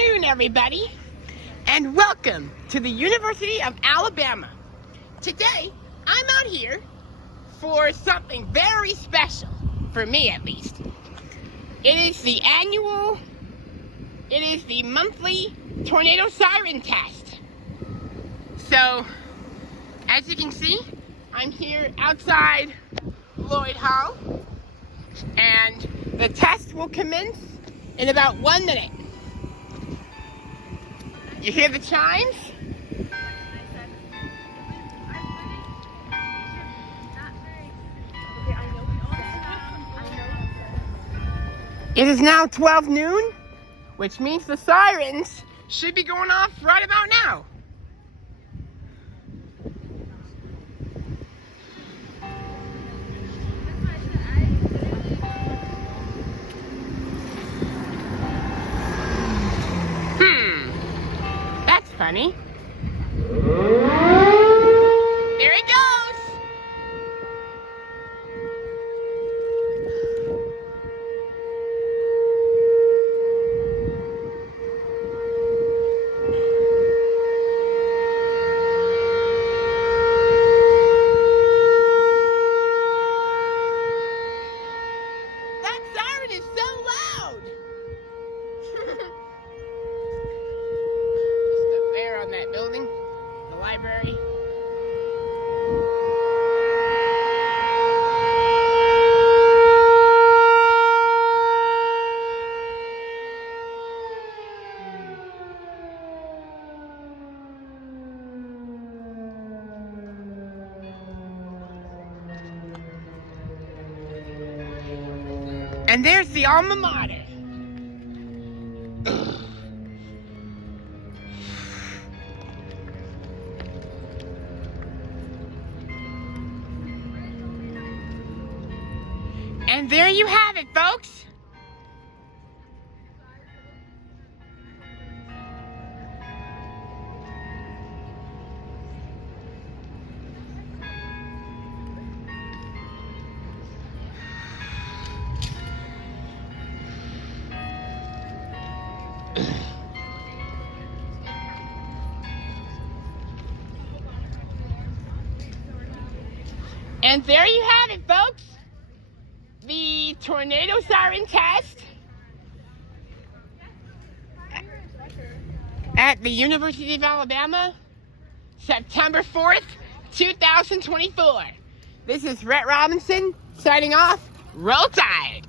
afternoon, everybody, and welcome to the University of Alabama. Today, I'm out here for something very special, for me at least. It is the monthly tornado siren test. So, as you can see, I'm here outside Lloyd Hall, and the test will commence in about 1 minute. You hear the chimes? It is now 12 noon, which means the sirens should be going off right about now. That's funny. There it goes. That siren is so loud. Just up there on that building, the library. And there's the Alma Mater. And there you have it, folks. And there you have it, folks. The tornado siren test at the University of Alabama, September 4th, 2024. This is Rhett Robinson signing off. Roll Tide.